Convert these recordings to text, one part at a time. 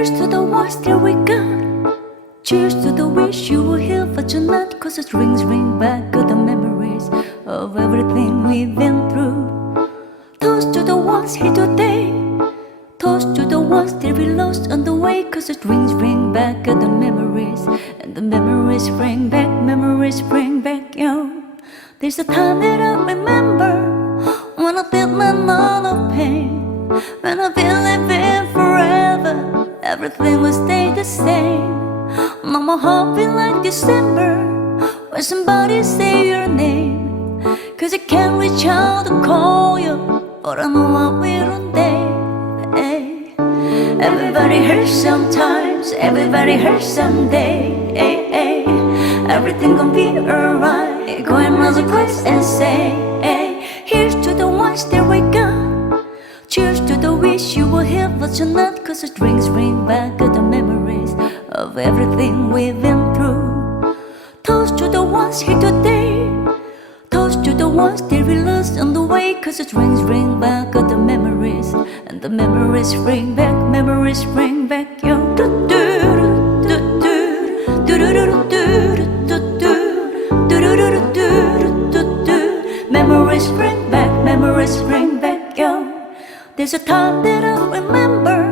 one still we got. Cheers to the wish you were here for tonight. Cause the strings ring back to the memories of everything we've been through. Toast to the ones here today. Toast to the ones that we lost on the way. Cause the strings ring back to the memories. And the memories bring back, memories bring back you. There's a time that I everything will stay the same. Heart feel like December when somebody say your name. Cause I can't reach out to call you, but I know I will one day. Everybody hurts sometimes, everybody hurts someday. Hey, hey. Everything gonna be alright. Go and raise a glass and say, wish you were here for tonight. Cause the drinks bring back the memories of everything we've been through. Toast to the ones here today. Toast to the ones that we lost on the way. Cause the drinks bring back the memories. And the memories bring back, memories bring back your. Do, do, do, do, do, do, do, do, do, do, do, do, do, do, do. Memories bring back, memories bring. There's a time that I remember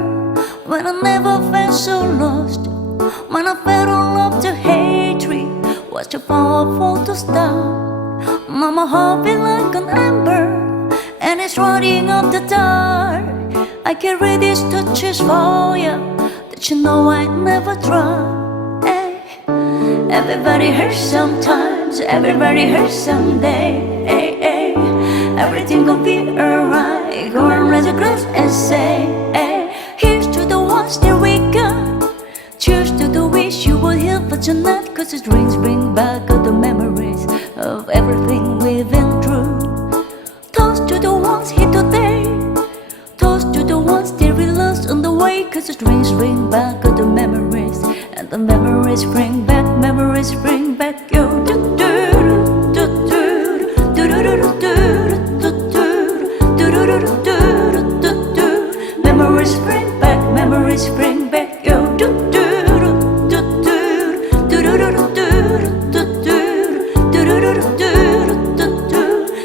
when I never felt so lost. When I felt all love to hatred was too powerful to stop. Mama heart feel like an ember and it's running up the dark. I carry these touches for you that you know I never drop. Hey. Everybody hurts sometimes, everybody hurts someday. Hey, hey. Everything gonna be alright. Go and raise a glass and say, hey. Here's to the ones that we got. Cheers to the wish you were here for tonight. Cause the drinks bring back all the memories of everything we've been through. Toast to the ones here today. Toast to the ones that we lost on the way. Cause the drinks bring back all the memories. And the memories bring back, memories bring back memories bring back you. Do, do.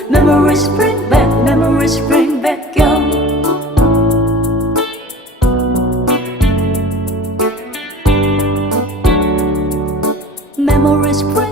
Memories bring back, memories bring back. Memories bring